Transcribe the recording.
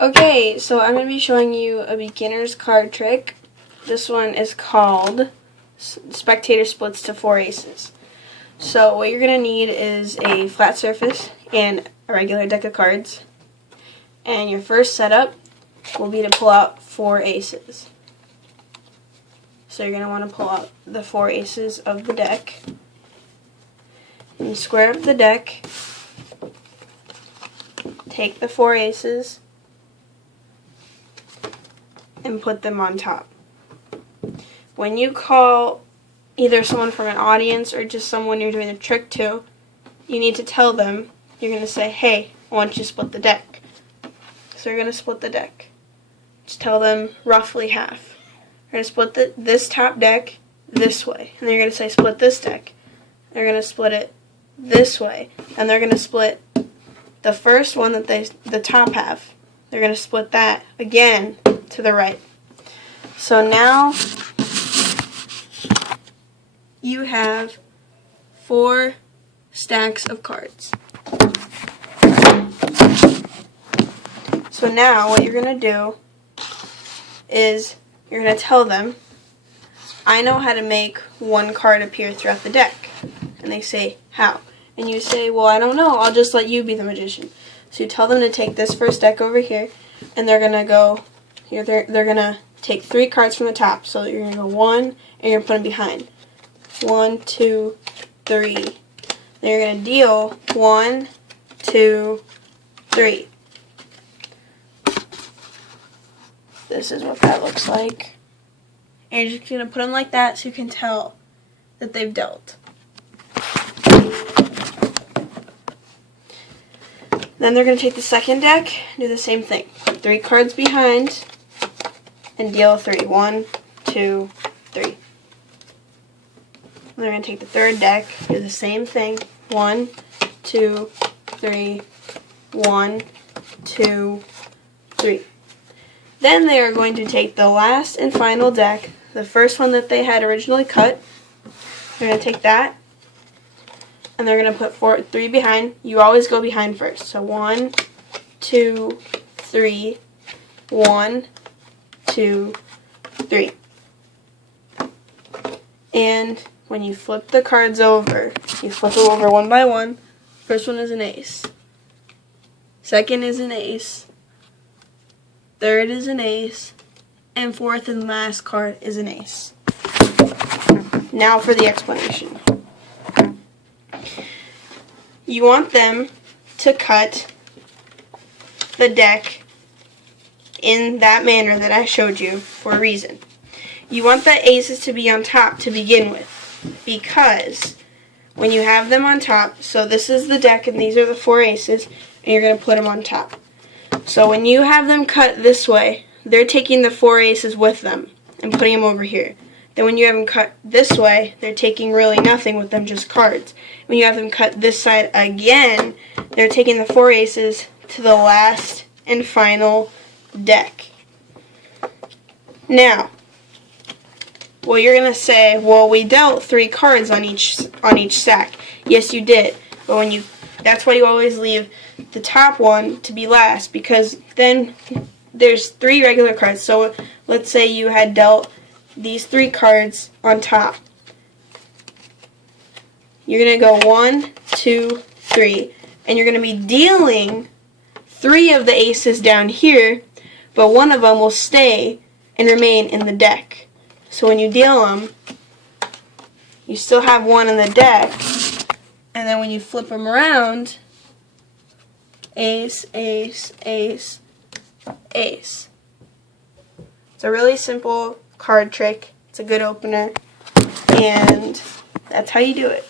Okay, so I'm going to be showing you a beginner's card trick. This one is called Spectator Splits to 4 Aces. So what you're going to need is a flat surface and a regular deck of cards. And your first setup will be to pull out 4 aces. So you're going to want to pull out the 4 aces of the deck. And square up the deck. Take the 4 aces and put them on top. When you call either someone from an audience or just someone you're doing the trick to, you need to tell them, you're going to say, hey, I want you to split the deck. So you're going to split the deck. Just tell them roughly half. You're going to split this top deck this way. And then you're going to say split this deck. They're going to split it this way. And they're going to split the first one that the top half. They're going to split that again to the right. So now you have 4 stacks of cards. So now what you're going to do is you're going to tell them, I know how to make 1 card appear throughout the deck. And they say, how? And you say, well, I don't know, I'll just let you be the magician. So you tell them to take this first deck over here, and they're going to go here. They're going to take 3 cards from the top. So you're going to go 1, and you're going to put them behind. 1, 2, 3. Then you're going to deal 1, 2, 3. This is what that looks like. And you're just going to put them like that so you can tell that they've dealt. Then they're going to take the second deck and do the same thing. Put 3 cards behind and deal 3. 1, 2, 3. And they're going to take the third deck, do the same thing. 1, 2, 3. 1, 2, 3. Then they are going to take the last and final deck, the first one that they had originally cut. They're going to take that, and they're going to put 3 behind. You always go behind first. So 1, 2, 3. 1, 2, 3. And when you flip the cards over, you flip them over one by one. First one is an ace. Second is an ace. Third is an ace. And fourth and last card is an ace. Now for the explanation. You want them to cut the deck in that manner that I showed you for a reason. You want the aces to be on top to begin with, because when you have them on top, so this is the deck and these are the 4 aces, and you're going to put them on top. So when you have them cut this way, they're taking the 4 aces with them and putting them over here. Then when you have them cut this way, they're taking really nothing with them, just cards. When you have them cut this side again, they're taking the 4 aces to the last and final deck. Now, well, you're going to say, well, we dealt 3 cards on each stack. Yes, you did. But that's why you always leave the top one to be last, because then there's 3 regular cards. So let's say you had dealt these 3 cards on top. You're going to go 1, 2, 3, and you're going to be dealing 3 of the aces down here, but one of them will stay and remain in the deck. So when you deal them, you still have 1 in the deck, and then when you flip them around, ace, ace, ace, ace. It's a really simple card trick. It's a good opener, and that's how you do it.